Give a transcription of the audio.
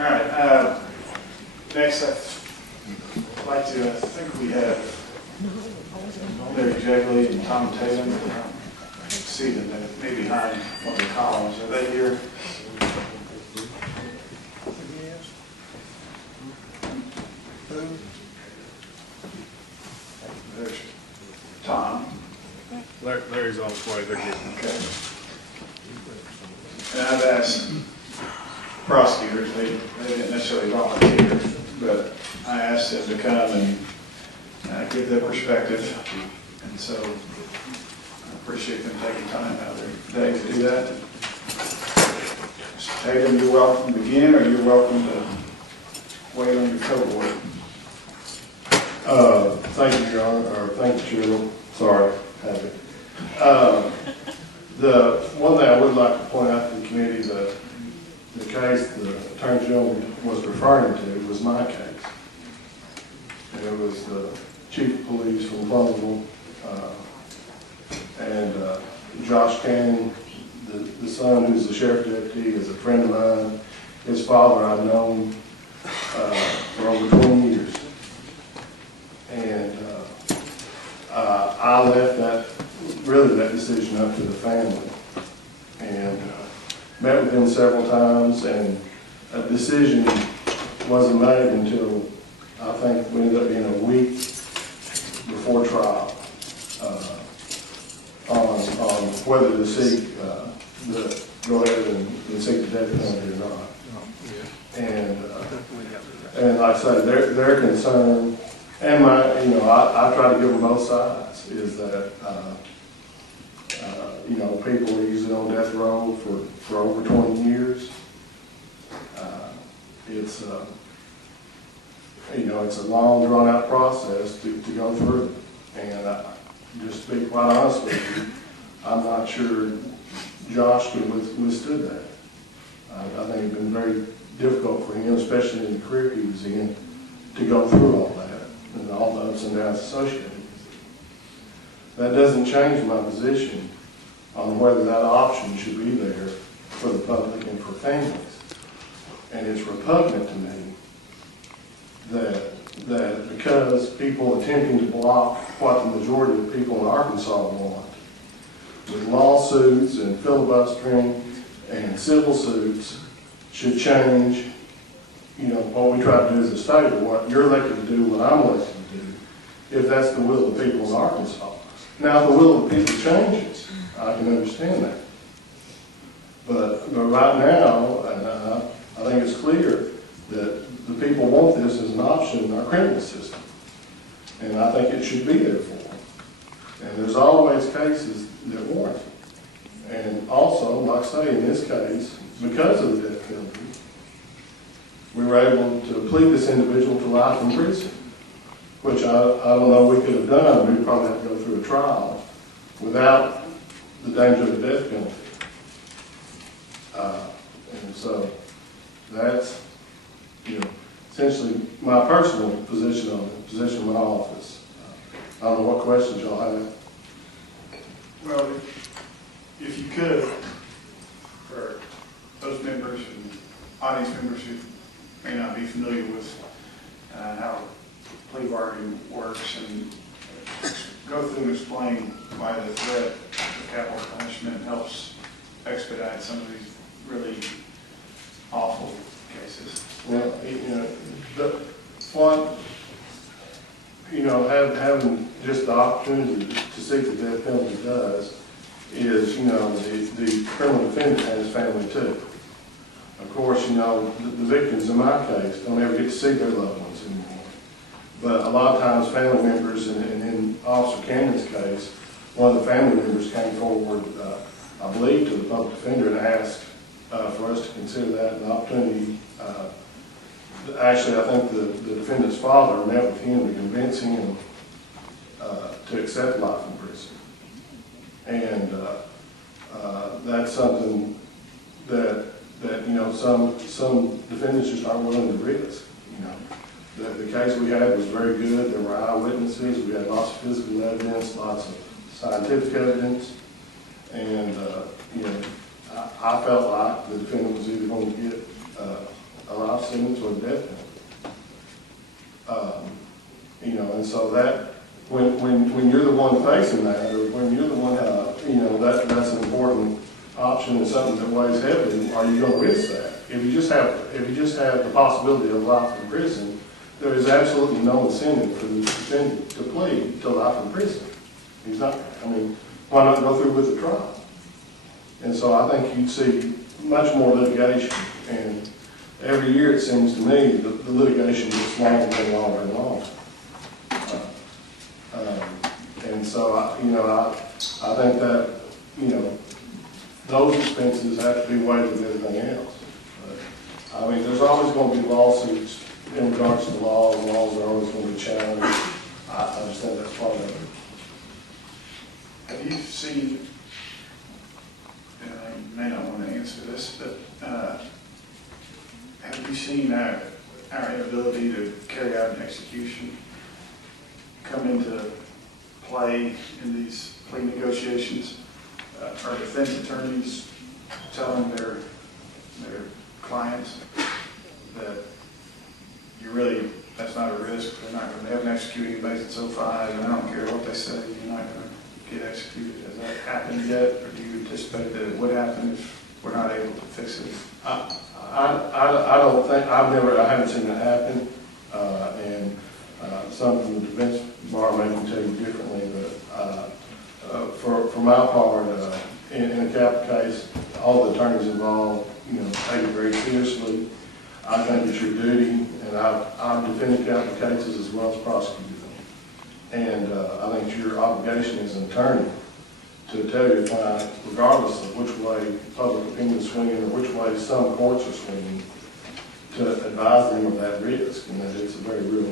All right. Next, I'd like to, I think we have Larry Jegley and Tom Tatum seated maybe behind one of the columns. Are they here? There's Tom. Larry's on his way. They're here. Okay. And I've asked prosecutors, they didn't necessarily volunteer, but I asked them to come and give their perspective. And so I appreciate them taking time out of their day to do that. Mr. Tatum, you're welcome to begin, or you're welcome to wait on your co-board. Thank you, Your Honor, or thank you, Chairman. Sorry, happy. The one thing I would like to point out to the committee, that the case the Attorney General was referring to was my case. And it was the Chief of Police from Plumsville, and Josh Cannon, the son who's the sheriff deputy, is a friend of mine. His father I've known for over 20 years. And I left that decision up to the family, and met with them several times, and a decision wasn't made until I think we ended up being a week before trial on whether to seek go ahead and seek the death penalty or not. And like I say, their concern, and I try to give them both sides, is that people are usually on death row for over 20 years. It's a long, drawn-out process to go through. And just to be quite honest with you, I'm not sure Josh could have withstood that. I think it's been very difficult for him, especially in the career he was in, to go through all that and all the ups and downs associated with it. That doesn't change my position on whether that option should be there for the public and for families. And it's repugnant to me that because people attempting to block what the majority of people in Arkansas want, with lawsuits and filibustering and civil suits, should change, what we try to do as a state, or what you're elected to do, what I'm elected to do, if that's the will of the people in Arkansas. Now, if the will of the people changes, I can understand that. But right now, I think it's clear that the people want this as an option in our criminal system. And I think it should be there for them. And there's always cases that warrant it. And also, like I say, in this case, because of the death penalty, we were able to plead this individual to life in prison, which I don't know we could have done. We'd probably have to go through a trial without the danger of the death penalty. And so that's, essentially my personal position on it, position of my office. I don't know what questions y'all have. Well, if you could, for those members and audience members who may not be familiar with how plea bargaining works, and go through and explain why the threat of capital punishment helps expedite some of these really awful cases. Well, having just the opportunity to seek the death penalty does is, the criminal defendant has family too. Of course, the victims in my case don't ever get to see their loved ones anymore. But a lot of times family members, and in Officer Cannon's case, one of the family members came forward, I believe, to the public defender and asked for us to consider that an opportunity. Actually, I think the defendant's father met with him to convince him to accept life in prison. And that's something that some defendants just aren't willing to risk. The case we had was very good. There were eyewitnesses. We had lots of physical evidence, lots of scientific evidence, and I felt like the defendant was either going to get a life sentence or a death penalty. You know, and so that, when you're the one facing that, or when you're the one, you know, that's an important option and something that weighs heavily. Are you going to risk that? If you just have the possibility of life in prison, there is absolutely no incentive for the defendant to plead to life in prison. He's not. I mean, why not go through with the trial? And so I think you'd see much more litigation, and every year it seems to me the litigation gets longer and longer and longer. And so I think that, you know, those expenses have to be weighed with everything else. But, I mean, there's always going to be lawsuits in regards to laws. Laws are always going to be challenged. I just think that's part of it. Have you seen, and you may not want to answer this, but have you seen our inability to carry out an execution come into play in these plea negotiations? Are defense attorneys telling their clients that that's not a risk, they haven't executed anybody since 2005, and I don't care what they say, you're not going to get executed? Has that happened yet, or do you anticipate that it would happen if we're not able to fix it? I don't think, I haven't seen it happen, and something the defense bar may can tell you differently, but for my part, in a capital case, all the attorneys involved, you know, take it very seriously. I think it's your duty, and I've defended capital cases as well as prosecuted them. And I think it's your obligation as an attorney to tell your client, regardless of which way public opinion is swinging or which way some courts are swinging, to advise them of that risk and that it's a very real